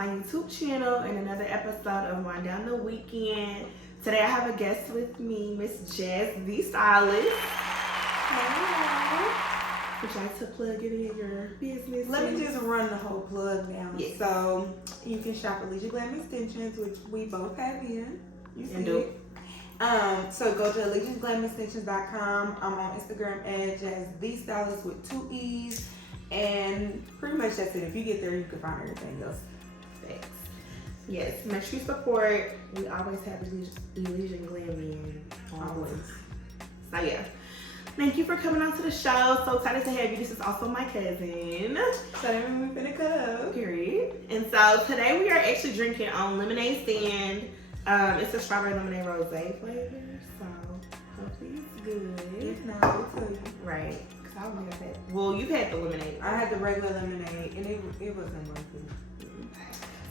my YouTube channel and another episode of Wind Down the Weekend. Today I have a guest with me, Miss Jazz, the stylist. Hello. Would you like to plug it in your business? Let me just run the whole plug down. Yes. So you can shop at Leisure Glam Extensions, which we both have in. You see And do. it. So go to allegianceglamextensions.com. I'm on Instagram at Jazz the Stylist with 2 E's. And pretty much that's it. If you get there, you can find everything else. Thanks. Yes, make sure you support. We always have Elysian Glam in. Always. So yeah. Thank you for coming on to the show. So excited to have you. This is also my cousin. So then we finna cut up. Period. And so today we are actually drinking on lemonade stand. It's a strawberry lemonade rosé flavor. So hopefully it's good. If not, we'll tell you. Right. Cause I don't have that. Well, you've had the lemonade. I had the regular lemonade and it wasn't worth it.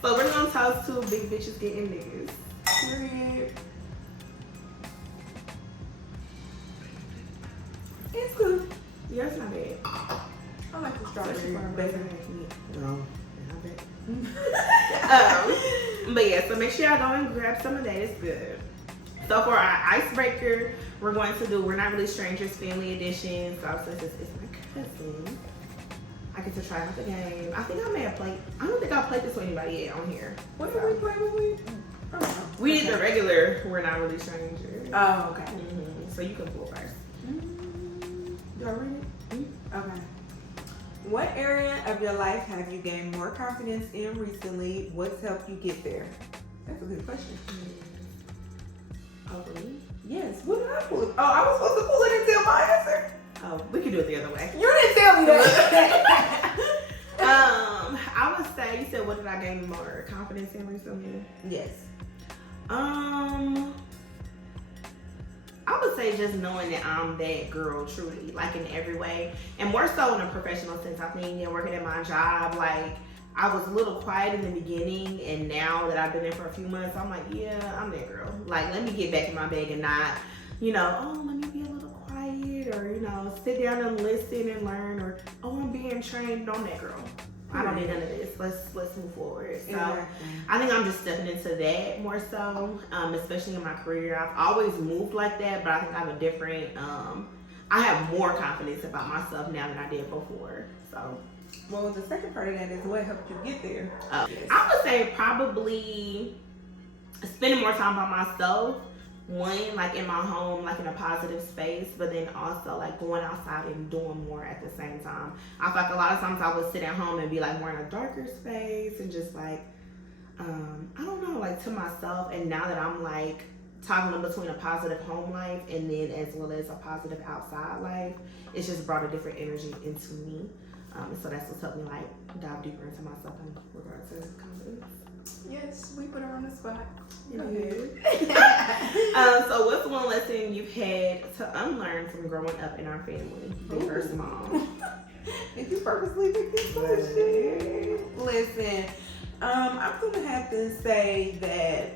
So we're gonna toast to big bitches getting niggas. Period. It's good. Yeah, it's not bad. I like the Especially strawberry for a better. rosé. No, not bad. But yeah, so make sure y'all go and grab some of that. It's good. So for our icebreaker, we're going to do We're Not Really Strangers Family Edition. So since it's my cousin, I get to try out the game. I think I may have played. I don't think I played this with anybody yet on here. What did we play with? I don't know. We did the regular We're Not Really Strangers. Oh, okay. So you can pull first. Do I read it? Okay. What area of your life have you gained more confidence in recently? What's helped you get there? That's a good question. Oh, really? Yes. What did I pull? Oh, I was supposed to pull it and tell my answer. Oh, we can do it the other way. You didn't tell me that. I would say, you said, what did I gain more confidence in recently? Yes. I would say just knowing that I'm that girl truly, like in every way. And more so in a professional sense. I think, working at my job, like, I was a little quiet in the beginning, and now that I've been there for a few months, I'm like, yeah, I'm that girl. Like, let me get back in my bag and not, oh, let me be a little quiet, or, sit down and listen and learn, or, oh, I'm being trained. I'm that girl. I don't need none of this. Let's move forward. So I think I'm just stepping into that more so, especially in my career. I've always moved like that, but I think I have a different, I have more confidence about myself now than I did before. So. Well, the second part of that is what helped you get there. Yes. I would say probably spending more time by myself. One, like in my home, like in a positive space, but then also like going outside and doing more at the same time. I feel like a lot of times I would sit at home and be like more in a darker space and just like, I don't know, like to myself. And now that I'm like toggling between a positive home life and then as well as a positive outside life, it's just brought a different energy into me. So that's what's helped me like dive deeper into myself in regards to confidence. Yes, we put her on the spot. So what's one lesson you've had to unlearn from growing up in our family, big or small? Did you purposely pick this question? Listen, I'm gonna have to say that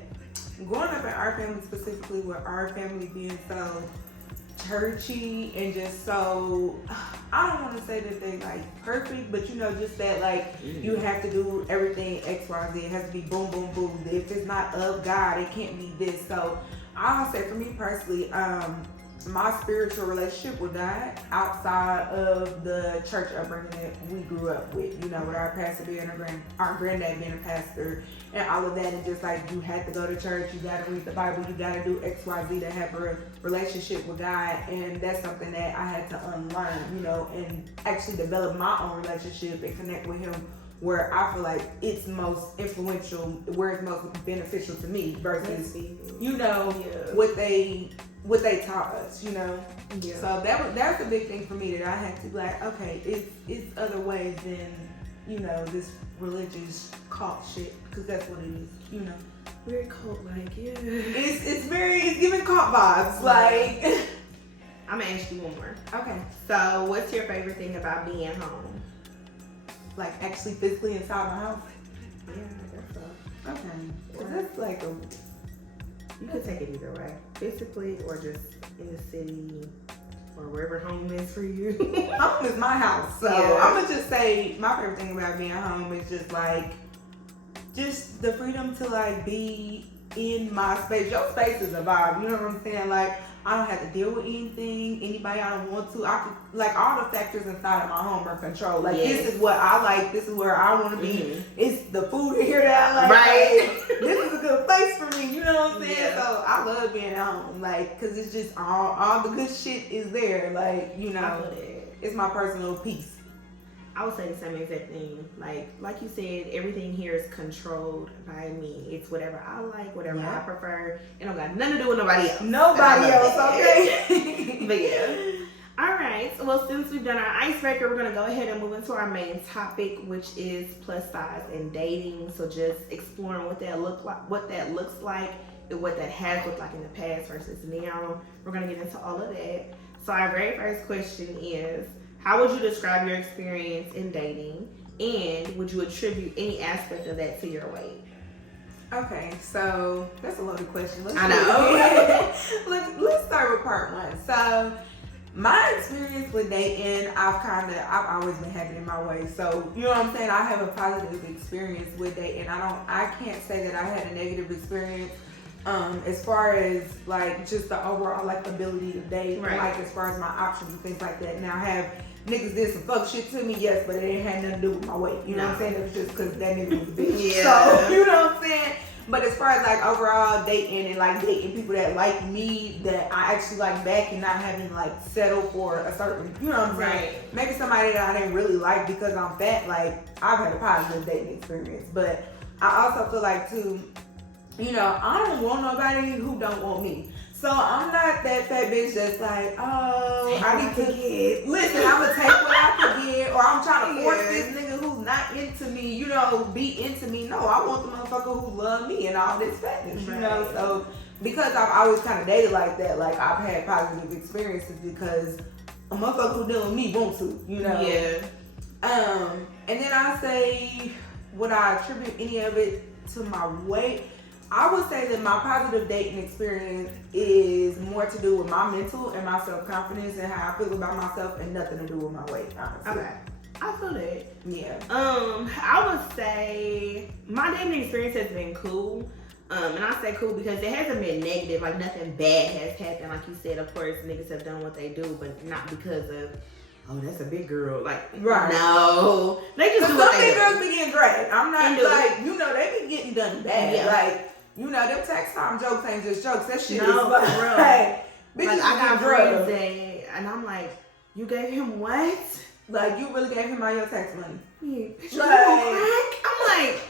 growing up in our family, specifically with our family being so churchy and just so, I don't want to say that they like perfect, but just that like you have to do everything XYZ. It has to be boom, boom, boom. If it's not of God, it can't be this. So I'll say for me personally, my spiritual relationship with God outside of the church upbringing that we grew up with, with our pastor being our granddad being a pastor and all of that, and just like you had to go to church, you got to read the Bible, you got to do XYZ to have a relationship with God, and that's something that I had to unlearn, and actually develop my own relationship and connect with Him where I feel like it's most influential, where it's most beneficial to me versus, what they taught us, Yeah. So that's a big thing for me that I had to be like, okay, it's other ways than, this religious cult shit, because that's what it is, Very cult-like, yeah. It's giving cult vibes, like. I'm gonna ask you one more. Okay. So what's your favorite thing about being home? Like actually physically inside my house? Yeah, I guess so. Okay. Well, that's like you could take it either way. Physically or just in the city or wherever home is for you. Home is my house. So I'm going to just say my favorite thing about being home is just like just the freedom to like be in my space. Your space is a vibe, you know what I'm saying? Like, I don't have to deal with anything, anybody I don't want to. I could, like, all the factors inside of my home are controlled. Like, this is what I like, this is where I want to be. It's the food here that I like. Right. Like, this is a good place for me, you know what I'm saying? Yeah. So I love being at home, like, because it's just all the good shit is there. Like, you know, it's my personal peace. I would say the same exact thing. Like you said, everything here is controlled by me. It's whatever I like, whatever I prefer. It don't got nothing to do with nobody else. Nobody else, okay? But yeah. All right. So, well, since we've done our icebreaker, we're gonna go ahead and move into our main topic, which is plus size and dating. So, just exploring what that looks like, and what that has looked like in the past versus now. We're gonna get into all of that. So, our very first question is, how would you describe your experience in dating, and would you attribute any aspect of that to your weight? Okay, so that's a loaded question. I know. Let's start with part one. So, my experience with dating, I've always been having in my way. So, you know what I'm saying? I have a positive experience with dating. I can't say that I had a negative experience. As far as like just the overall like ability to date, like as far as my options and things like that. Now I have niggas did some fuck shit to me, yes, but it ain't had nothing to do with my weight. You know what I'm saying? It was just because that nigga was a bitch. So you know what I'm saying? But as far as like overall dating and like dating people that like me, that I actually like back and not having like settled for a certain, you know what I'm saying? Maybe somebody that I didn't really like because I'm fat. Like I've had a positive dating experience, but I also feel like too, you know, I don't want nobody who don't want me. So I'm not that fat bitch that's like, oh, I need to get. Listen, I'm gonna take what I can get, or I'm trying to force this nigga who's not into me, you know, be into me. No, I want the motherfucker who love me and all this fatness, you know. So because I've always kind of dated like that, like I've had positive experiences because a motherfucker who dealing with me want to, you know. Yeah. And then I say, would I attribute any of it to my weight? I would say that my positive dating experience is more to do with my mental and my self-confidence and how I feel about myself, and nothing to do with my weight, honestly. Okay. I feel that. Yeah. I would say my dating experience has been cool. And I say cool because it hasn't been negative, like nothing bad has happened. Like you said, of course, niggas have done what they do, but not because of, oh, that's a big girl. Like, no. They just do what they do. Some big girls be getting dragged. I'm not like, you know, they be getting done bad. Yeah. Like, you know, them text time jokes ain't just jokes. That shit is like, like I got friends and I'm like, you gave him what? Like, you really gave him all your tax money? Yeah. Like, I'm like,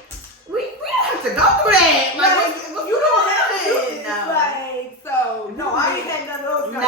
we don't have to go through that. Like, you don't have to. No. Like, so, no, I ain't had none of those kind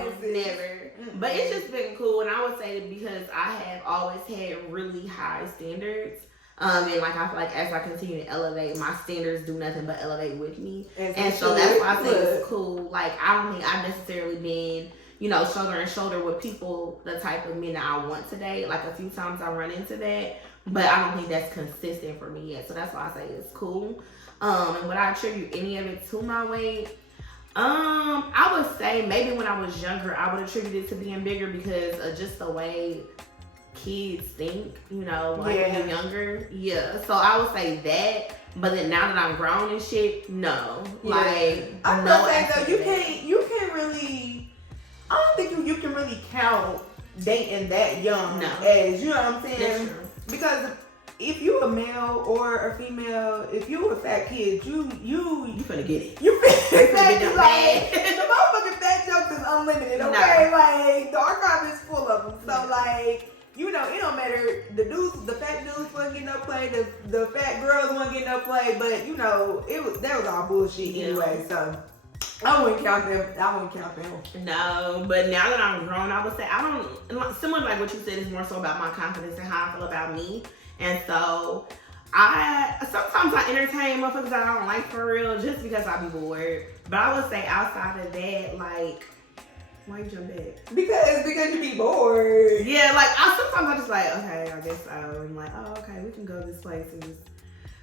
of experiences. Never. But it's just been cool, and I would say that because I have always had really high standards. And like I feel like as I continue to elevate, my standards do nothing but elevate with me. And so that's why I say it's cool. Like I don't think I've necessarily been, you know, shoulder and shoulder with people, the type of men that I want to date. Like a few times I run into that, but I don't think that's consistent for me yet. So that's why I say it's cool. And would I attribute any of it to my weight? I would say maybe when I was younger, I would attribute it to being bigger because of just the way kids think, you know, like when you're younger. Yeah. So I would say that. But then now that I'm grown and shit, no. Like I'm not saying though, you can't really, I don't think you can really count dating that young as, you know what I'm saying? Because if you a male or a female, if you a fat kid, you finna get it. You finna get it. Like, the motherfucking fat jokes is unlimited, okay? Like, the archive is full of them. So, like, you know, it don't matter. The fat dudes wasn't getting no play. The fat girls wasn't getting no play. But, you know, that was all bullshit anyway. So, I wouldn't count them. No, but now that I'm grown, I would say similar to like what you said, is more so about my confidence and how I feel about me. And so sometimes I entertain motherfuckers that I don't like for real just because I be bored. But I would say outside of that, like, why you jump back? Because you be bored. Yeah, like sometimes I just like, okay, I guess so. I'm like, oh, okay, we can go this place and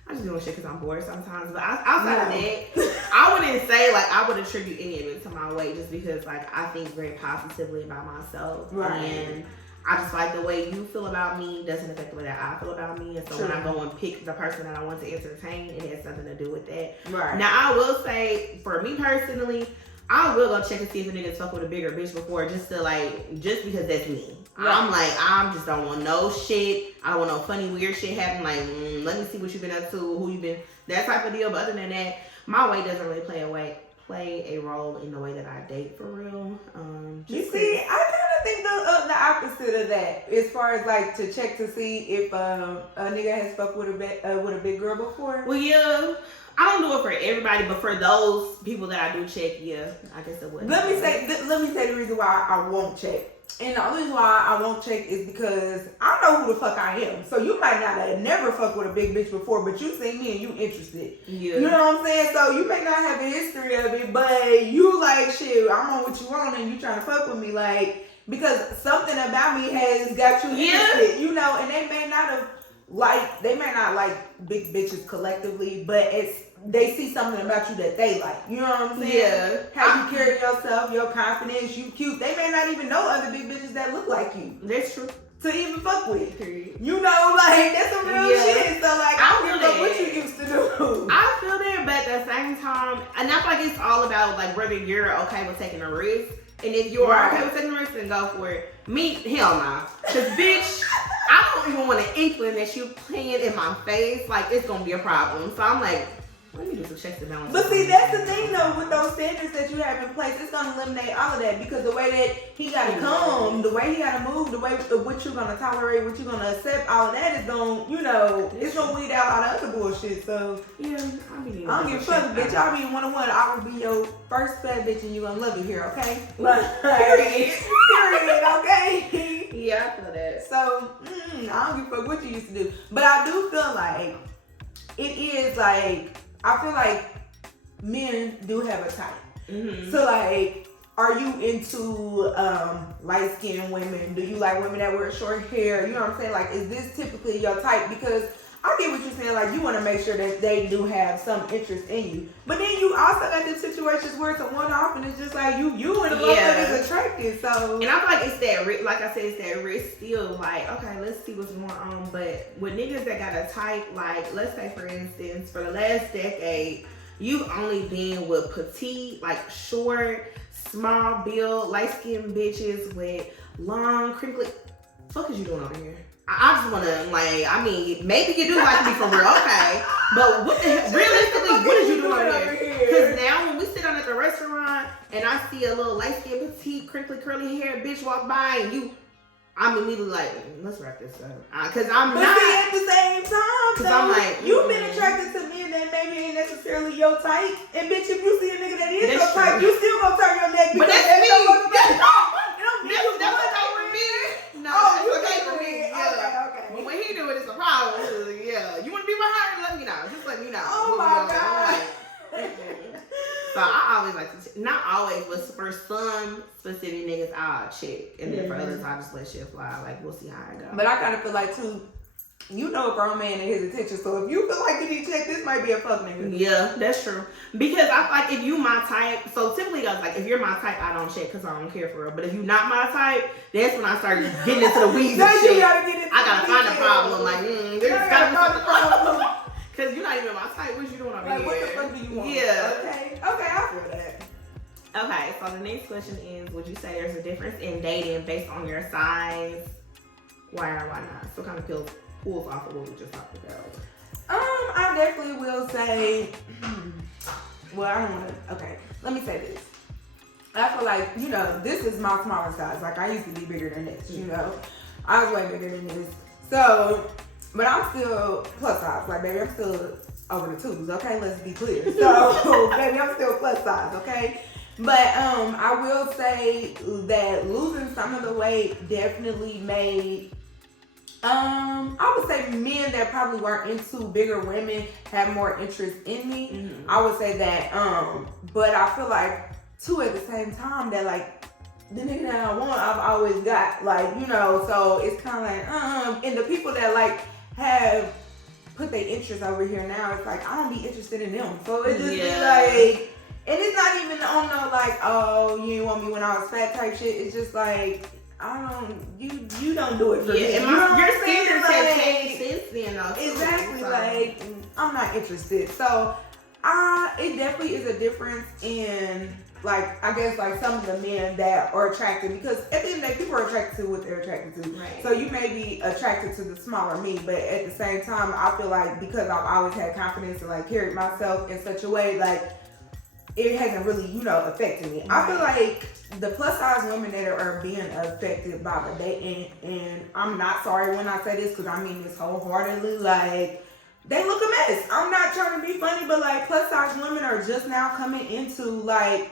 I'm just doing shit because I'm bored sometimes. But outside of that, I wouldn't say like I would attribute any of it to my weight just because like I think very positively about myself. Right. And I just like the way you feel about me doesn't affect the way that I feel about me. And so when I go and pick the person that I want to entertain, it has something to do with that. Right. Now, I will say, for me personally, I will go check to see if a nigga's fuck with a bigger bitch before, just because that's me. Right. I'm like, I just don't want no shit. I don't want no funny, weird shit happen. Like, let me see what you've been up to, who you've been, that type of deal. But other than that, my weight doesn't really play a role in the way that I date for real. You see, I kind of think the opposite of that, as far as like to check to see if a nigga has fucked with a big girl before. Well, yeah. I don't do it for everybody, but for those people that I do check, yeah, I guess it would. Let me say the reason why I won't check. And the only reason why I won't check is because I know who the fuck I am. So you might not have never fucked with a big bitch before, but you see me and you interested. Yeah. You know what I'm saying? So you may not have a history of it, but you like, shit, I'm on what you want and you trying to fuck with me. Like, because something about me has got you interested, you know, and they may not like big bitches collectively, but they see something about you that they like. You know what I'm saying? Yeah. How you carry yourself, your confidence, you cute. They may not even know other big bitches that look like you. That's true. To even fuck with. You know, like, that's some real shit. So, like, I don't give a fuck what you used to do. I feel that, but at the same time, and I feel like it's all about, like, whether you're okay with taking a risk. And if you're okay with taking a risk, then go for it. Me, hell nah. Because, bitch, I don't even want to inkling that you playing in my face. Like, it's going to be a problem. So, I'm like, let me do some checks and balances. But see, that's the thing though, with those standards that you have in place, it's gonna eliminate all of that, because the way that he gotta come, the way he gotta move, the way what you're gonna tolerate, what you're gonna accept, all of that is gonna, you know, it's gonna weed out all the other bullshit. So yeah, I don't give a fuck, bitch. I'll be 1-on-1. I will be your first bad bitch, and you're gonna love it here, okay? Period. Okay. Yeah, I feel that. So I don't give a fuck what you used to do, but I do feel like it is like, I feel like men do have a type. Mm-hmm. So, like, are you into light-skinned women? Do you like women that wear short hair? You know what I'm saying? Like, is this typically your type? Because I get what you're saying. Like, you want to make sure that they do have some interest in you. But then you also got the situations where it's a one-off and it's just like you and the motherfucker is attracted. So, and I feel like it's that, like I said, it's that risk still. Like, okay, let's see what's going on. But with niggas that got a type, like, let's say for instance, for the last decade, you've only been with petite, like short, small build, light-skinned bitches with long, crinkly. Fuck is you doing over here? I just want to, like, I mean, maybe you do like me for real, okay. But what the hell, realistically, what is you doing over here? Because now when we sit down at the restaurant and I see a little light-skinned, petite, crinkly, curly hair bitch walk by and I'm immediately like, let's wrap this up. Because I'm but not. See, at the same time, because I'm like, you've been attracted to men that maybe ain't necessarily your type. And bitch, if you see a nigga that is your type, you still gonna turn your neck. But that's me. That's what over me. No, you okay for me. Yeah. Okay. But when he do it, it's a problem. Yeah. You want to be my heart? Let me know. Just let me know. Oh my God. So I always like to, not always, but for some specific niggas, I'll check. And then for others, I'll just let shit fly. Like, we'll see how it goes. But I kind of feel like, too, you know a grown man and his attention. So if you feel like you need to check, this might be a fuck nigga. Yeah, that's true. Because I feel like if you my type, so typically I was like, if you're my type, I don't check because I don't care for real. But if you're not my type, that's when I start getting into the weeds and shit. I gotta find a problem. Like, there's gotta be a problem. Because you're not even my type. What you doing over here? What the fuck do you want? Yeah. Okay, I feel that. Okay, so the next question is, would you say there's a difference in dating based on your size? Why or why not? So kind of pulls off of what we just talked about. I definitely will say, well, I don't want to, okay, let me say this. I feel like, you know, this is my smaller size. Like, I used to be bigger than this, you know. I was way bigger than this. So, but I'm still plus size. Like, baby, I'm still over the twos, okay? Let's be clear. So, baby, I'm still plus size, okay? But I will say that losing some of the weight definitely made, I would say men that probably weren't into bigger women have more interest in me. Mm-hmm. I would say that, but I feel like too at the same time that like the nigga that I want, I've always got, like, you know, so it's kind of like, and the people that like have put their interest over here now, it's like I don't be interested in them. So it just be like, and it's not even on no like, oh, you didn't want me when I was fat type shit. It's just like, you don't do it for me. And your standards have changed since then, though. Exactly. So. Like, I'm not interested. So, it definitely is a difference in, like, I guess, like, some of the men that are attracted, because at the end of the day, people are attracted to what they're attracted to. Right. So you may be attracted to the smaller me, but at the same time, I feel like because I've always had confidence and, like, carried myself in such a way, like, it hasn't really, affected me. Right. I feel like the plus size women that are being affected by the dating, and I'm not sorry when I say this, because I mean this wholeheartedly, like, they look a mess. I'm not trying to be funny, but, like, plus size women are just now coming into, like,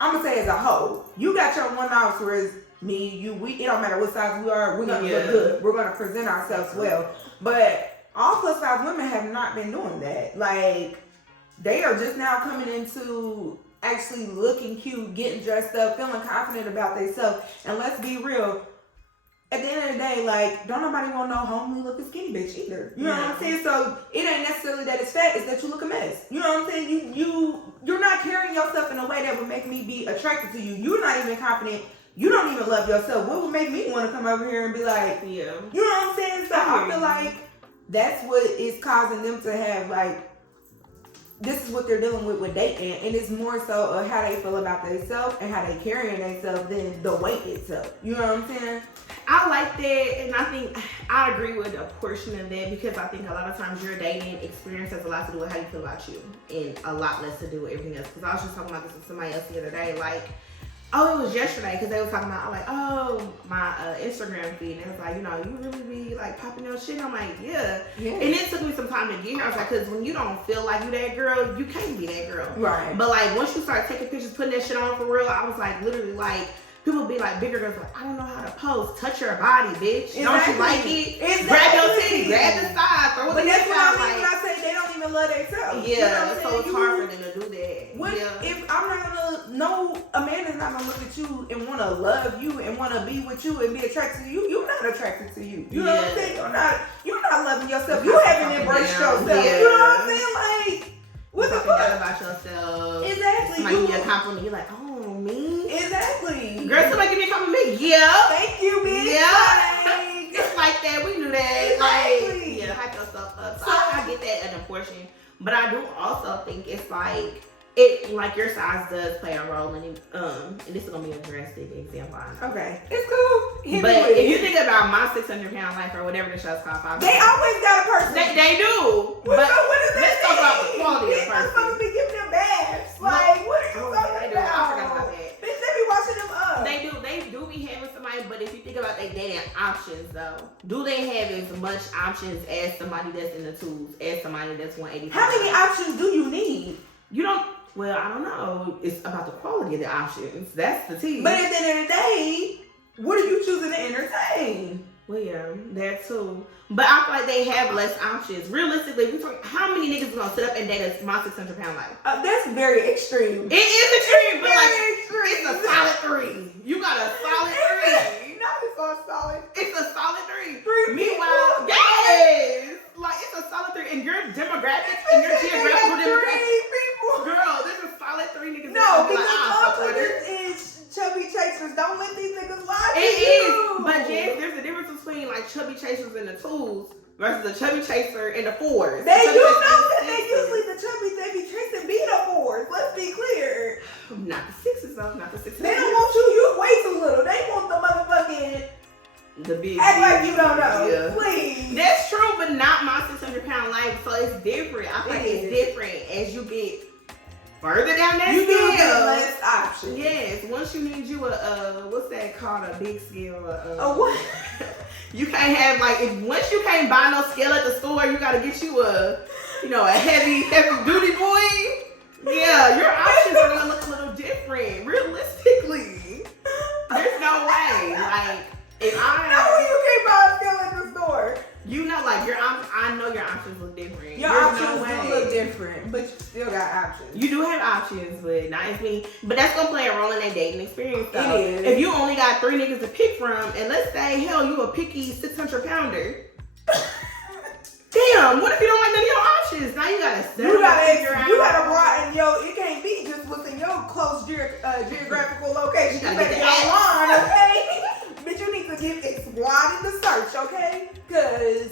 I'm gonna say as a whole, you got your one offs, whereas me, it don't matter what size we are, we're gonna look good. We're gonna present ourselves well. But all plus size women have not been doing that. Like, they are just now coming into actually looking cute, getting dressed up, feeling confident about themselves. And let's be real, at the end of the day, like, don't nobody want no homely looking skinny bitch either. You know what I'm saying? So it ain't necessarily that it's fat, it's that you look a mess. You know what I'm saying? You're not carrying yourself in a way that would make me be attracted to you. You're not even confident. You don't even love yourself. What would make me want to come over here and be like, you know what I'm saying? So I feel like that's what is causing them to have, like, this is what they're dealing with dating, and it's more so of how they feel about themselves and how they carrying themselves than the weight itself. You know what I'm saying? I like that, and I think I agree with a portion of that, because I think a lot of times your dating experience has a lot to do with how you feel about you, and a lot less to do with everything else. Because I was just talking about this with somebody else the other day, like, it was yesterday, because they were talking about, my Instagram feed, and it was like, you really be, like, popping your shit. I'm like, yeah. And it took me some time to get here. I was like, because when you don't feel like you that girl, you can't be that girl. Right. But, like, once you start taking pictures, putting that shit on for real, I was like, literally, like, people be like, bigger girls, like, I don't know how to pose. Touch your body, bitch. Exactly. Don't you like it? Exactly. Grab your titty, grab the side, throw but the that's what I mean like, when I say they don't even love themselves. Yeah, so it's hard for them to do that. If I'm not a man is not gonna look at you and wanna love you and wanna be with you and be attracted to you, you're not attracted to you. You know what I'm saying? You're not loving yourself. You haven't embraced yourself. Yeah. You know what I'm saying? Like, what the fuck? About yourself. Exactly. Somebody give you a compliment, you're like, oh, me? Exactly. Girl, somebody give me a compliment. Yeah. Thank you, bitch. Yeah. Just like that. We knew that. Exactly. Like, hype yourself up. So I get that in a portion. But I do also think it's like, your size does play a role in it. And this is gonna be a drastic example. Okay, it's cool. But if you think about my 600-pound life or whatever the show's called, they always got a person. They do. What but does that let's talk about the quality of the person. They're supposed to be giving them baths. Like, what are you talking about? I forgot about that. Bitch, they be washing them up. They do be having somebody, but if you think about their dating options though, do they have as much options as somebody that's in the twos, as somebody that's 185? How many options do you need? You don't. Well, I don't know. It's about the quality of the options. That's the tea. But at the end of the day, what are you choosing to entertain? Well, yeah, that too. But I feel like they have less options. Realistically, we talk, how many niggas gonna sit up and date my 600-pound life? That's very extreme. It is extreme, but like extreme. It's a solid 3. You got a solid 3. No, it's not solid. It's a solid 3. 3 Meanwhile, yes, like it's a solid 3, and your demographic and your geographical demographic. Girl, there's a solid 3 niggas. No, because motherfuckers is chubby chasers. Don't let these niggas lie to you. It is, but Jess, there's a difference between like chubby chasers in the 2s versus a chubby chaser in the 4s. They do know that they usually the chubbies they be chasing be the 4s. Let's be clear. Not the 6s though. Not the 6s. They don't want you. You way too little. They want the motherfucking. The big. Act like you don't know. Yeah. Please. That's true, but not my 600-pound life. So it's different. I think it's different as you get further down that you scale. You get less options. Yes. Once you need you a what's that called, a big scale? A what? You can't have once you can't buy no scale at the store, you gotta get you a heavy duty boy. Yeah, your options are gonna look a little different. Realistically, there's no way. If you can't buy a scale at the store. I know your options look different. Your options do look different, but you still got options. You do have options, but not as many. But that's gonna play a role in that dating experience, though. It is. If you only got 3 niggas to pick from, and let's say, hell, you a picky 600-pounder. Damn, what if you don't like none of your options? Now you gotta figure out. You gotta broaden it can't be just within your close geographical location. You better get online, okay? Bitch, you need give X wide in the search, okay? Because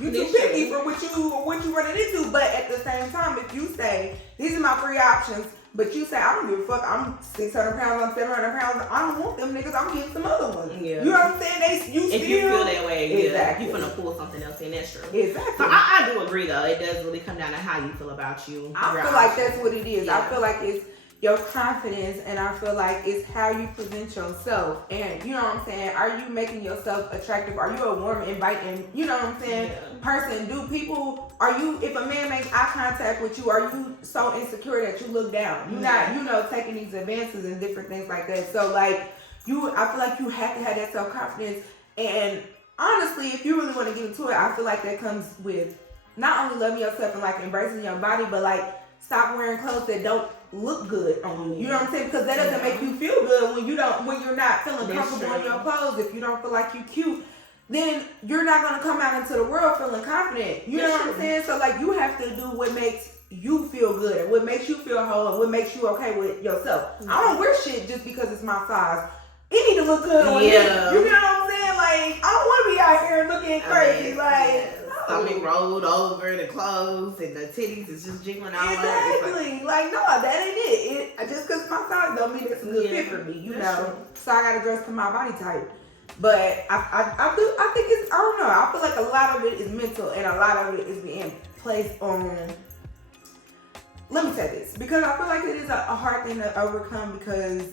you too picky for what you running into. But at the same time, if you say these are my 3 options, but you say I don't give a fuck, I'm 600 pounds, I'm 700 pounds, I don't want them niggas, I'm getting some other ones. Yeah. You know what I'm saying? If you feel that way, exactly. You finna pull something else in. That's true. Exactly. So I do agree though. It does really come down to how you feel about you. I feel like that's what it is. Yeah. I feel like it's your confidence, and I feel like it's how you present yourself. And you know what I'm saying? Are you making yourself attractive? Are you a warm, inviting, you know what I'm saying, person? If a man makes eye contact with you, are you so insecure that you look down? You're not, taking these advances and different things like that. So like I feel like you have to have that self-confidence. And honestly, if you really want to get into it, I feel like that comes with not only loving yourself and like embracing your body, but like stop wearing clothes that don't look good on you. You know what I'm saying? Because that doesn't make you feel good when you're not feeling comfortable in your clothes. If you don't feel like you're cute, then you're not gonna come out into the world feeling confident. You know what I'm saying? So like you have to do what makes you feel good and what makes you feel whole and what makes you okay with yourself. I don't wear shit just because it's my size. It need to look good on me. You know what I'm saying? Like I don't want to be out here looking crazy. Stomach rolled over, the clothes and the titties is just jiggling out. Exactly. Like, no, that ain't it. Just because my size don't mean it's a good fit for me, you know. True. So I gotta dress to my body type. But I think it's, I don't know. I feel like a lot of it is mental and a lot of it is being placed on. Let me say this, because I feel like it is a hard thing to overcome because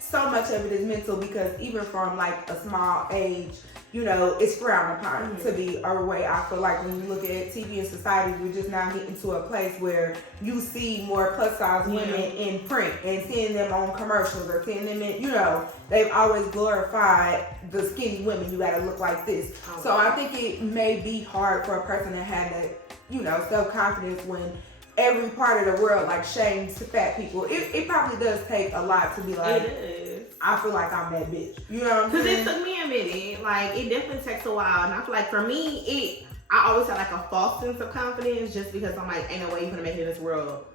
so much of it is mental. Because even from like a small age, you know, it's frowned upon to be overweight. I feel like when you look at TV and society, we're just now getting to a place where you see more plus size women in print and seeing them on commercials or seeing them in, you know, they've always glorified the skinny women. You gotta look like this. So I think it may be hard for a person to have that, you know, self-confidence when every part of the world like shames fat people. It probably does take a lot to be like, it is. I feel like I'm that bitch. You know what I'm saying? Because it took me a minute. Like, it definitely takes a while. And I feel like for me, I always had like a false sense of confidence just because I'm like, ain't no way you're gonna make it in this world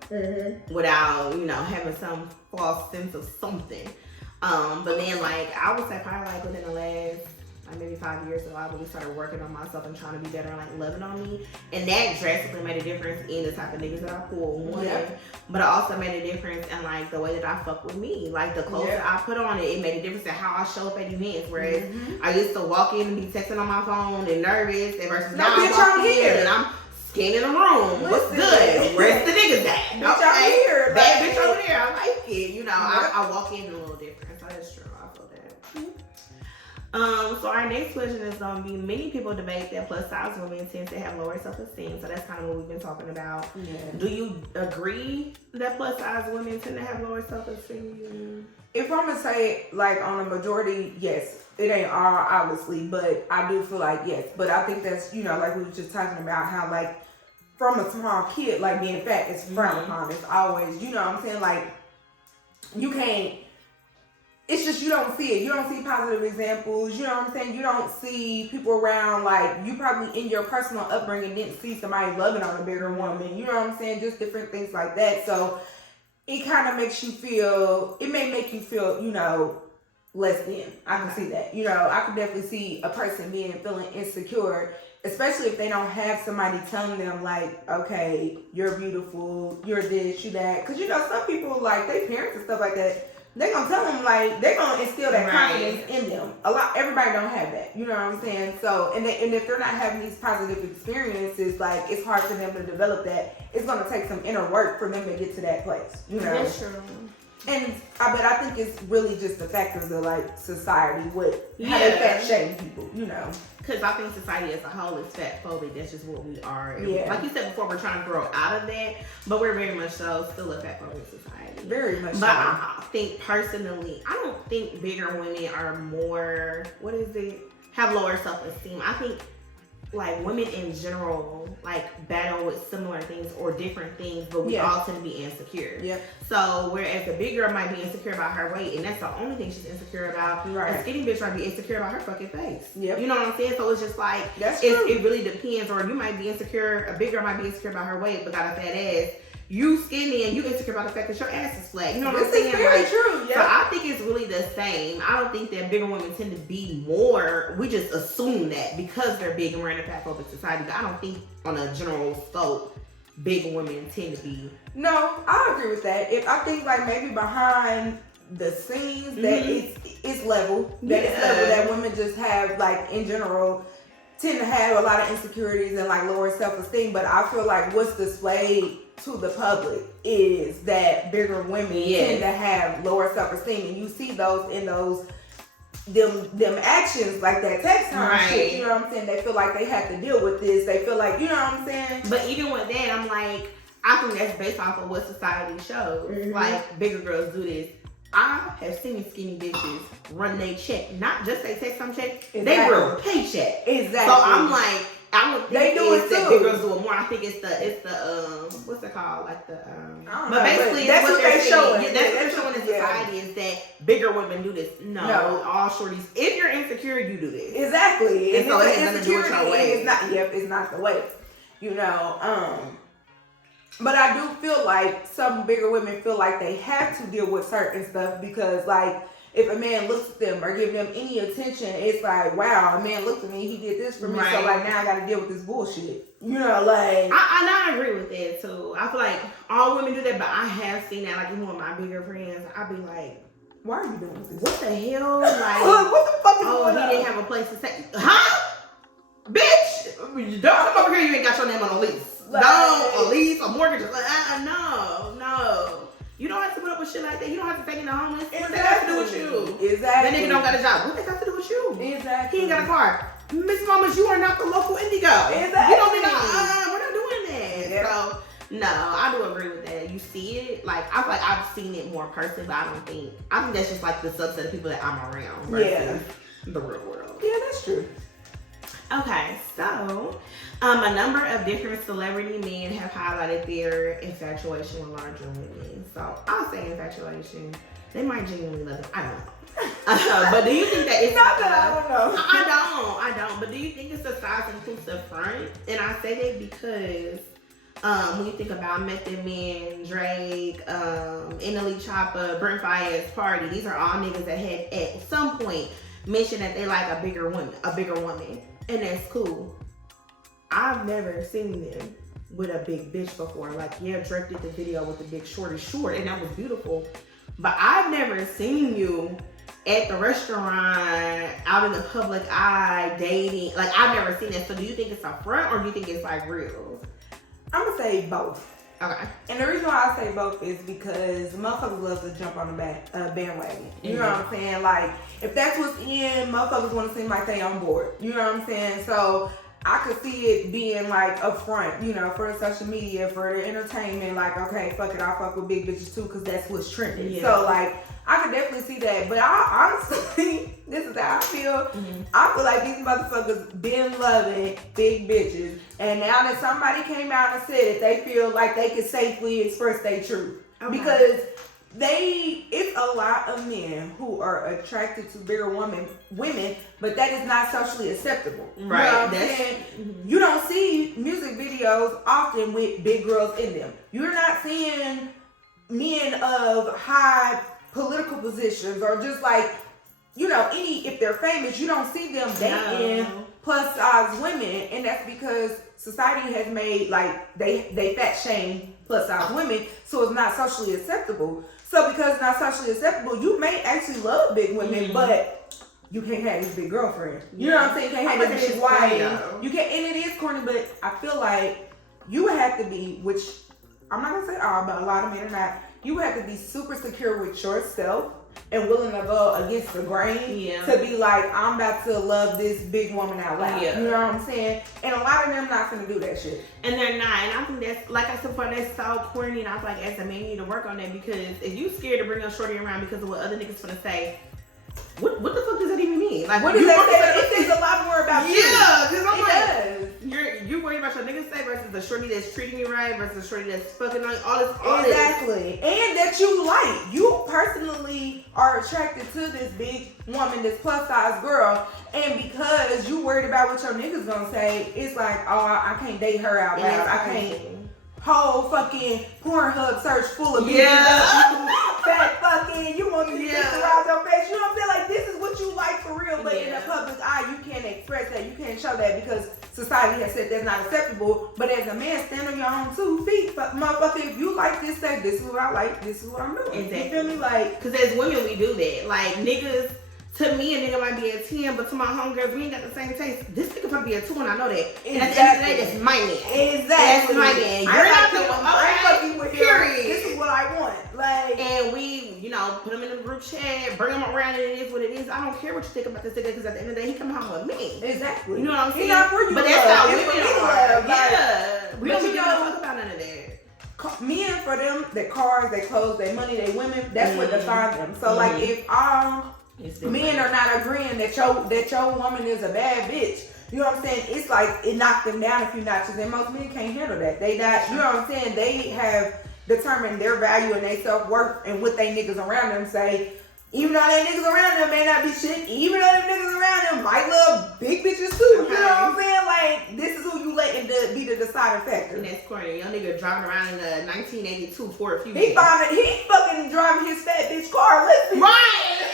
without, you know, having some false sense of something. But then like, I would say probably like within the last maybe 5 years ago, I really started working on myself and trying to be better and like loving on me. And that drastically made a difference in the type of niggas that I pull. But it also made a difference in like the way that I fuck with me. Like the clothes that I put on it made a difference in how I show up at events. Whereas I used to walk in and be texting on my phone and nervous, and versus now I walk in and I'm scanning the room. What's good? Where's the niggas at? Bitch, I'm here. Bad bitch over there. I like it. You know, I walk in a little different. So that's true. I feel that. So our next question is going to be, many people debate that plus size women tend to have lower self-esteem. So that's kind of what we've been talking about. Do you agree that plus size women tend to have lower self-esteem? If I'm going to say like on a majority, yes. It ain't all obviously, but I do feel like yes. But I think that's, you know, like we were just talking about how like from a small kid, like being fat is frowned upon. It's always, you know what I'm saying? Like you can't, it's just you don't see it. You don't see positive examples. You know what I'm saying? You don't see people around, like you probably in your personal upbringing didn't see somebody loving on a bigger woman. You know what I'm saying? Just different things like that. So it kind of makes you feel, it may make you feel, you know, less than. I can see that. You know, I could definitely see a person feeling insecure, especially if they don't have somebody telling them like, okay, you're beautiful, you're this, you that. Because, you know, some people, like, their parents and stuff like that, they're going to tell them, like, they're going to instill that confidence in them. Everybody don't have that. You know what I'm saying? So, and if they're not having these positive experiences, like, it's hard for them to develop that. It's going to take some inner work for them to get to that place. You know? That's true. And but I think it's really just the factors of like society, how they fat shame people, you know. Because I think society as a whole is fat phobic. That's just what we are. Like you said before, we're trying to grow out of that, but we're very much so still a fat phobic society. Very much. But I think personally, I don't think bigger women are more. Have lower self-esteem. I think like women in general like battle with similar things or different things, but we all tend to be insecure. So whereas the big girl might be insecure about her weight, and that's the only thing she's insecure about. A skinny bitch might be insecure about her fucking face. You know what I'm saying? So it's just like it really depends. Or you might be insecure. A big girl might be insecure about her weight, but got a fat ass. You skinny and you insecure about the fact that your ass is flat. You know what I'm saying? This is very true. So I think it's really the same. I don't think that bigger women tend to be more. We just assume that because they're big and we're in a fat-phobic society. But I don't think on a general scope, bigger women tend to be. No, I agree with that. If I think like maybe behind the scenes that it's level. That it's level that women just have like in general tend to have a lot of insecurities and like lower self-esteem. But I feel like what's displayed to the public is that bigger women tend to have lower self-esteem, and you see those in those them actions like that text time shit. You know what I'm saying? They feel like they have to deal with this. They feel like, you know what I'm saying? But even with that, I'm like, I think that's based off of what society shows. Like bigger girls do this. I have seen skinny bitches run their check, not just they take some check, they real paycheck. Exactly. So I'm like, I don't think they do it that too. big girls do it more. I think it's the what's it called? Like the but basically that's what they're showing. Yeah, that's what they're showing in society is that bigger women do this. No, all shorties. If you're insecure, you do this. Exactly. And so it has nothing to do with your way. It's not the way. You know, but I do feel like some bigger women feel like they have to deal with certain stuff because, like, if a man looks at them or give them any attention, it's like, wow, a man looked at me, he did this for me, so like now I got to deal with this bullshit. You know, like I agree with that too. I feel like all women do that, but I have seen that. Like even with my bigger friends, I be like, why are you doing this? What the hell? Like, what the fuck is going on? He didn't have a place to stay, huh? Bitch, don't come over here. You ain't got your name on a lease. Like, no, a lease, a mortgage. Like, no. You don't have to put up with shit like that. You don't have to take in the homeless. What they got to do with you? Exactly. That nigga don't got a job. What they got to do with you? Exactly. He ain't got a car. Miss Mamas, you are not the local Indigo. Exactly. You don't be like, we're not doing that. Yep. So, no, I do agree with that. You see it. Like, I feel like I've seen it more personally, but I think that's just like the subset of people that I'm around versus the real world. Yeah, that's true. Okay, so a number of different celebrity men have highlighted their infatuation with larger women. So I'll say infatuation. They might genuinely love them. I don't know. But do you think that it's not that I don't know? I don't. But do you think it's a size inclusive front? And I say that because when you think about Method Man, Drake, NLE Choppa, Brent Faiyaz, Party, these are all niggas that had at some point mentioned that they like a bigger woman. And that's cool. I've never seen them with a big bitch before. Like, yeah, Drake did the video with the big short is short, and that was beautiful. But I've never seen you at the restaurant, out in the public eye, dating. Like, I've never seen that. So do you think it's a front, or do you think it's like real? I'm gonna say both. Okay. And the reason why I say both is because motherfuckers love to jump on the bandwagon. You know what I'm saying? Like, if that's what's in, motherfuckers want to seem like they on board. You know what I'm saying? So I could see it being like upfront, you know, for the social media, for the entertainment. Like, okay, fuck it, I'll fuck with big bitches too, because that's what's trending. Yeah. So like, I could definitely see that. But I honestly, this is how I feel. I feel like these motherfuckers been loving big bitches. And now that somebody came out and said it, they feel like they can safely express their truth. Okay. Because it's a lot of men who are attracted to bigger women, but that is not socially acceptable. Right. You know what I'm saying? You don't see music videos often with big girls in them. You're not seeing men of high political positions or just like, you know, if they're famous, you don't see them dating plus size women, and that's because society has made like they fat shame plus size women, so it's not socially acceptable. So because it's not socially acceptable, you may actually love big women, but you can't have this big girlfriend. You know what I'm saying? You can't have this big wife. You can't, and it is corny, but I feel like you would have to be, which I'm not gonna say all, but a lot of men are not. You would have to be super secure with yourself and willing to go against the grain to be like, I'm about to love this big woman out loud. You know what I'm saying? And a lot of them not gonna do that shit. And they're not. And I think that's, like I said before, that's so corny. And I feel like as a man, you need to work on that, because if you scared to bring your shorty around because of what other niggas gonna say, what the fuck does that even mean? Like, what does that say? It says a lot more about you. Yeah, because I'm like, you're worried about your niggas say versus the shorty that's treating you right versus the shorty that's fucking on all this. Exactly. And that you like. You personally are attracted to this big woman, this plus size girl, and because you worried about what your niggas gonna say, it's like, oh, I can't date her out loud. I can't. Whole fucking Pornhub search full of bitches. Fat fucking, you want to get around But in the public eye, you can't express that. You can't show that because society has said that's not acceptable. But as a man, stand on your own 2 feet. But motherfucker, if you like this, say this is what I like. This is what I'm doing. Exactly. You feel me? Like, because as women, we do that. Like niggas. To me, a nigga might be a 10, but to my homegirls, we ain't got the same taste. This nigga probably be a 2, and I know that. Exactly. And at the end of the day, that's my man. Exactly. That's my man. You're not the one. I'm fucking with Period. This is what I want. Like, and we, put him in the group chat, bring him around, and it is what it is. I don't care what you think about this nigga, because at the end of the day, he come home with me. Exactly. You know what I'm saying? He not for you. But that's how women are. Yeah. We don't be give a fuck about none of that. Men, for them, their cars, their clothes, their money, their women, that's what defines them. So, like, if men are not agreeing that your woman is a bad bitch, you know what I'm saying? It's like it knocked them down a few notches, and most men can't handle that. They not, you know what I'm saying? They have determined their value and their self-worth and what they niggas around them say. Even though they niggas around them may not be shit, even though them niggas around them might love big bitches too. Okay. You know what I'm saying? Like, this is who you letting be the deciding factor. And that's corny. Young nigga driving around in a 1982 Ford Fusion. He fucking driving his fat bitch car. Listen. Right.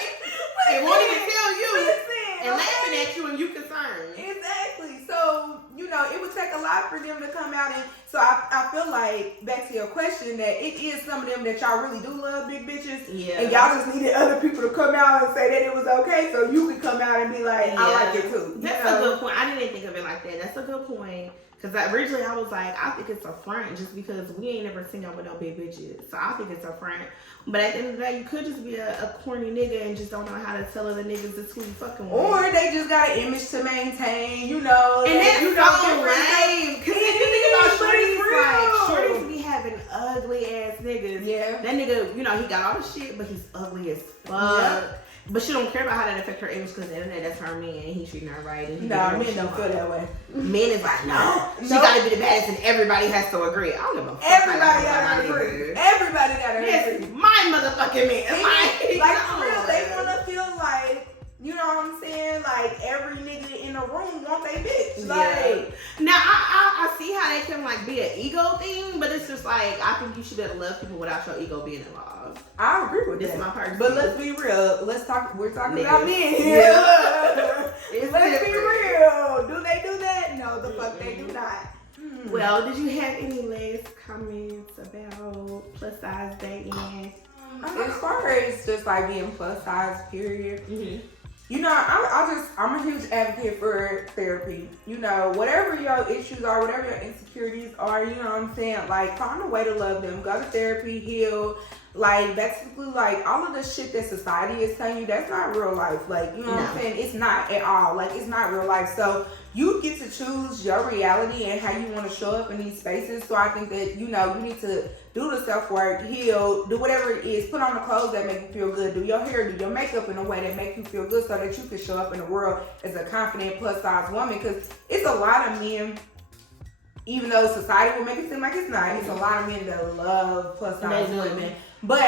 They won't even tell you. Listen, and laughing at you and you concerned. Exactly. So, it would take a lot for them to come out and so I feel like, back to your question, that it is some of them that y'all really do love big bitches. Yeah. And y'all just needed other people to come out and say that it was okay so you could come out and be like, I like it too. That's a good point. I didn't think of it like that. That's a good point. Because originally I was like, I think it's a front just because we ain't never seen y'all with no big bitches. So I think it's a front. But at the end of the day, you could just be a corny nigga and just don't know how to tell other niggas it's who you fucking with. Or they just got an image to maintain, And that's so lame. Because if you think about shorties be having ugly ass niggas. Yeah. That nigga, he got all the shit, but he's ugly as fuck. Yeah. But she don't care about how that affect her image because at the end of the day, that's her man and he's treating her right. And men don't feel that way. Men is like, no, she gotta be the baddest and everybody has to agree. I don't give a fuck. Everybody gotta agree. Everybody gotta agree. Yes, my motherfucking man. Like, for real, they wanna feel like, you know what I'm saying? Like, every nigga in the room want they bitch. Like, now I see how they can be an ego thing, but it's just like, I think you should be able to love people without your ego being involved. I agree with this that. Is my person. But let's be real. We're talking about men here. Yeah. Let's be real. Do they do that? No, the fuck they do not. Well, did you have any last comments about plus size dating? As far as just being plus size, period. Mm-hmm. I'm a huge advocate for therapy. Whatever your issues are, whatever your insecurities are, you know what I'm saying? Find a way to love them. Go to therapy, heal. Basically, all of the shit that society is telling you, that's not real life. You know what I'm saying? It's not at all. It's not real life. So, you get to choose your reality and how you want to show up in these spaces. So, I think that, you need to do the self-work, heal, do whatever it is. Put on the clothes that make you feel good. Do your hair, do your makeup in a way that make you feel good so that you can show up in the world as a confident plus-size woman. Because it's a lot of men, even though society will make it seem like it's not, it's a lot of men that love plus-size women. But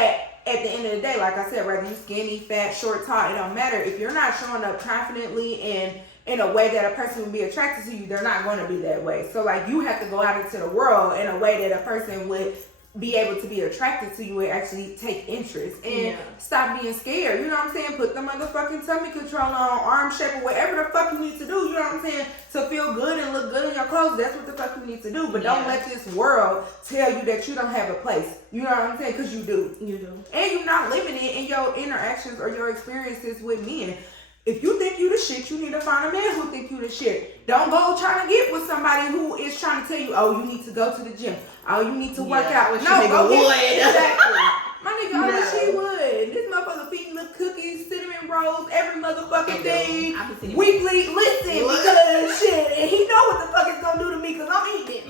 at the end of the day, like I said, whether you skinny, fat, short, tall, it don't matter. If you're not showing up confidently and in a way that a person will be attracted to you, they're not going to be that way. So you have to go out into the world in a way that a person would be able to be attracted to you and actually take interest and stop being scared. You know what I'm saying? Put the motherfucking tummy control on, arm shape, or whatever the fuck you need to do. You know what I'm saying? To feel good and look good in your clothes. That's what the fuck you need to do. But don't let this world tell you that you don't have a place. You know what I'm saying? Because you do. You do. And you're not limited in your interactions or your experiences with men. If you think you the shit, you need to find a man who think you the shit. Don't go trying to get with somebody who is trying to tell you, oh, you need to go to the gym. Oh, you need to work out. No, go get exactly. My nigga, I wish he would. This motherfucker feeding little cookies, cinnamon rolls, every motherfucking thing. Weekly, listen, because shit, and he know what the fuck it's gonna do to me because I'm eating it.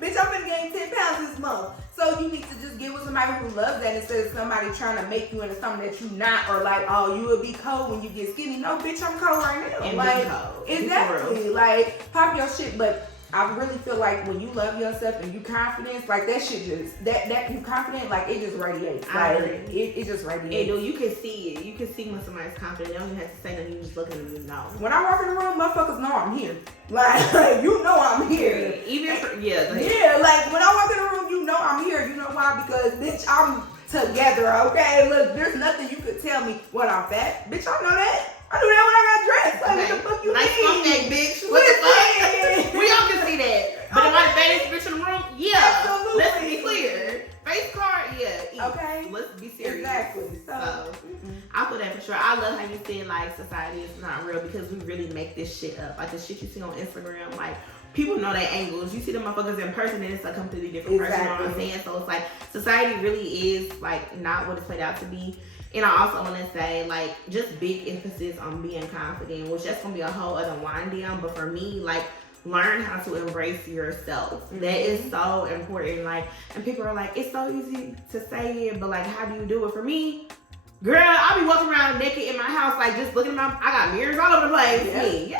Bitch, I'm gonna gain 10 pounds this month. So you need to just get with somebody who loves that instead of somebody trying to make you into something that you not, or oh, you will be cold when you get skinny. No, bitch, I'm cold right now. And exactly. Pop your shit, but I really feel like when you love yourself and you confident, that shit just that you confident, it just radiates. It just radiates. And you can see it. You can see when somebody's confident. They don't even have to say nothing. You just look at them, you know. When I walk in the room, motherfuckers know I'm here. You know I'm here. Even when I walk in the room, you know I'm here. You know why? Because bitch, I'm together. Okay, look, there's nothing you could tell me when I'm fat. Bitch, I know that. I knew that when I got dressed. Like, Okay. what the fuck you Nice mean? scumbag, bitch. What the fuck? We all can see that. But am I the baddest bitch in the room? Yeah. Absolutely. Let's be clear. Face card, yeah. Eat. Okay. Let's be serious. Exactly. So I put that for sure. I love how you said like society is not real because we really make this shit up. Like the shit you see on Instagram, like people know their angles. You see the motherfuckers in person and it's a completely different person. You know what I'm saying? So it's like society really is like not what it's played out to be. And I also want to say, like, just big emphasis on being confident, which that's going to be a whole other wind down. But for me, like, learn how to embrace yourself. That is so important. Like, and people are like, it's so easy to say it, but, like, how do you do it? For me, girl, I be walking around naked in my house, like, just looking at I got mirrors all over the place. Yeah. Me. Yeah.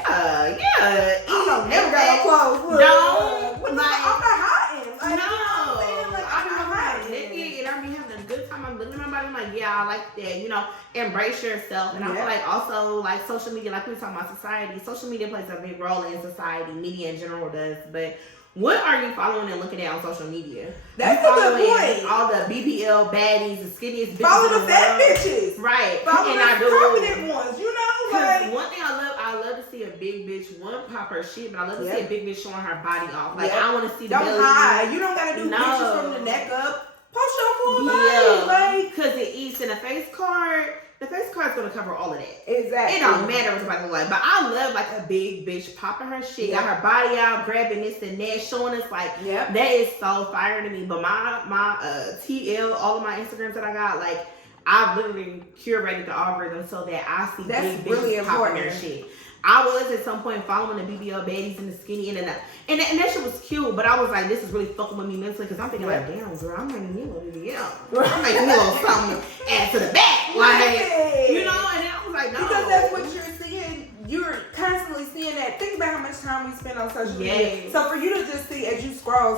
I don't never got no clothes. Don't. I'm Like, not hiding. Like, no. Like, I be I'm not walking around hiding. naked and I be having a good time. I'm looking at my body. I'm like, yeah, I like that. You know, embrace yourself. And I feel like also like social media, like we were talking about society, social media plays a big role in society. Media in general does. But what are you following and looking at on social media? That's a good point. All the BBL baddies, the skinniest bitches. Follow the fat bitches. Right. Follow and the I do. confident ones. You know, like one thing I love to see a big bitch pop her shit, but I love to see a big bitch showing her body off. Like I want to see the don't belly. hide. You don't gotta do pictures from the neck up. Post your full body, like because it eats in a face card. The face card's gonna cover all of that. Exactly. It don't matter what somebody look like, but I love like a big bitch popping her shit, got her body out, grabbing this and that, showing us like that is so fire to me. But my TL, all of my Instagrams that I got, like I've literally curated the algorithm so that I see big bitches popping their shit. I was at some point following the BBL baddies and the skinny and that shit was cute, but I was like, this is really fucking with me mentally because I'm thinking like, damn girl, I might need a little BBL. I might need a little something to add to the back, like you know. And then I was like, no, because that's what you're seeing. You're constantly seeing that. Think about how much time we spend on social media. So for you to just see as you scroll,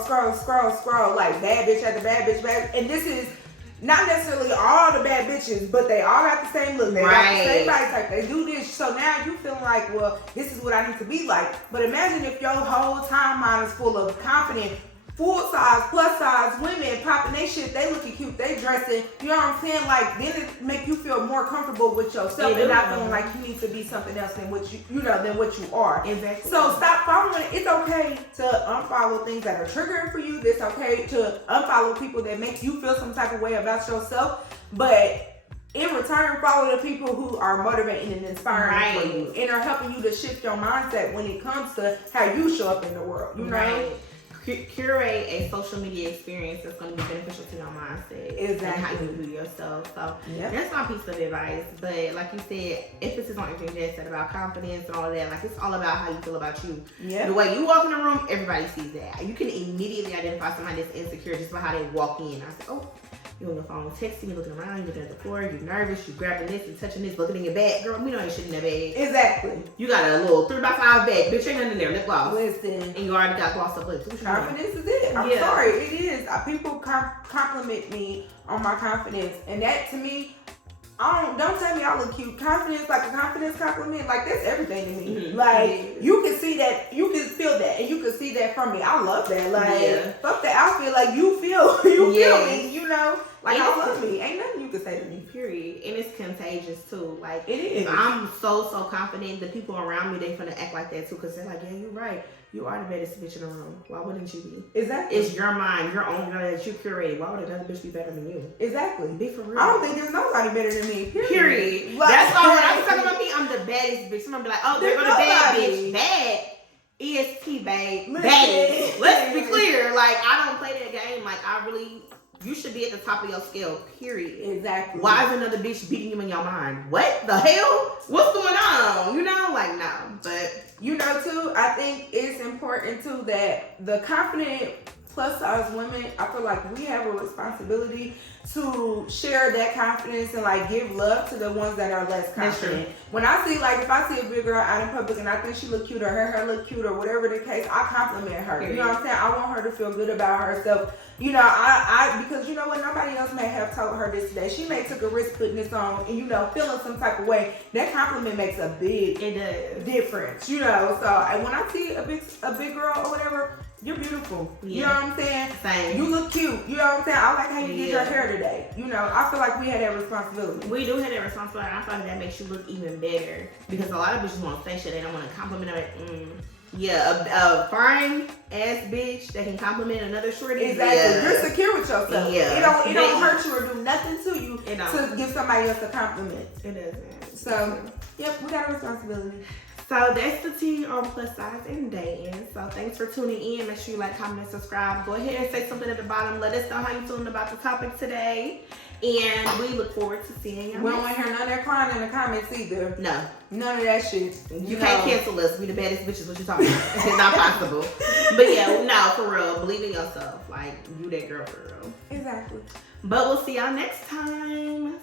like bad bitch after bad bitch, and this is not necessarily all the bad bitches, but they all got the same look. They got the same body type. They do this. So now you feel like, well, this is what I need to be like. But imagine if your whole timeline is full of confident, full size, plus size women popping they shit. They looking cute. They dressing. You know what I'm saying? Like then it make you feel more comfortable with yourself and not feeling like you need to be something else than what than what you are. Exactly. So stop following. It's okay to unfollow things that are triggering for you. It's okay to unfollow people that make you feel some type of way about yourself. But in return, follow the people who are motivating and inspiring for you and are helping you to shift your mindset when it comes to how you show up in the world. You know. Curate a social media experience that's going to be beneficial to your mindset and how you do yourself. So that's my piece of advice. But like you said, emphasis on everything Jess said about confidence and all of that. Like it's all about how you feel about you. The way you walk in the room, everybody sees that. You can immediately identify somebody that's insecure just by how they walk in. I say, oh, you on your phone texting, you're looking around, you're looking at the floor, you're nervous, you're grabbing this and touching this, looking in your bag. Girl, we know ain't shit in that bag. Exactly. You got a little 3x5 bag. Bitch, ain't nothing in there. Lip gloss. Listen. And you already got gloss up lips. Confidence is it. I'm sorry. It is. People compliment me on my confidence. And that to me, don't tell me I look cute. Confidence, like a confidence compliment, like that's everything to me. Like you can see that, you can feel that, and you can see that from me. I love that. Like fuck the outfit, like you feel me, you know. Like I love me. Ain't nothing you can say to me. Period. And it's contagious too. Like it is. I'm so confident. The people around me, they finna act like that too, cause they're like, yeah, you're right. You are the baddest bitch in the room. Why wouldn't you be? Exactly. It's your mind, your own girl that you curated. Why would another bitch be better than you? Exactly. Be for real. I don't think there's nobody better than me. Period. That's why when I'm talking about me, I'm the baddest bitch. Someone be like, oh, they're gonna bad bitch. Bad. EST, babe. Baddest. Let's be clear. Like, I don't play that game. Like, you should be at the top of your scale, period. Exactly. Why is another bitch beating you in your mind? What the hell? What's going on? You know, like, no. But you know, too, I think it's important, too, that the confident plus size women, I feel like we have a responsibility to share that confidence and like give love to the ones that are less confident. When I see, like, if I see a big girl out in public and I think she look cute or her hair look cute or whatever the case, I compliment her. You know what I'm saying? I want her to feel good about herself. You know, I because you know what, nobody else may have told her this today. She may took a risk putting this on and, you know, feeling some type of way. That compliment makes a big difference, you know. So when I see a big girl or whatever You're beautiful. Yeah. You know what I'm saying? Same. You look cute. You know what I'm saying? I like how you did your Yeah. hair today. You know, I feel like we had that responsibility. We do have that responsibility. I feel like that makes you look even better because a lot of bitches want to say shit. They don't want to compliment them. Yeah, a fine ass bitch that can compliment another shorty. Exactly. Yeah. You're secure with yourself. Yeah. It don't hurt you or do nothing to you It don't. to give somebody else a compliment. It doesn't. So, yep, we got a responsibility. So that's the tea on plus size and dating. So thanks for tuning in. Make sure you like, comment, and subscribe. Go ahead and say something at the bottom. Let us know how you're feeling about the topic today. And we look forward to seeing you. We don't want to hear none of that crying in the comments either. No. None of that shit. You can't cancel us. We the baddest bitches. What you talking about? It's not possible. But yeah, no, for real. Believe in yourself. Like, you that girl for real. Exactly. But we'll see y'all next time.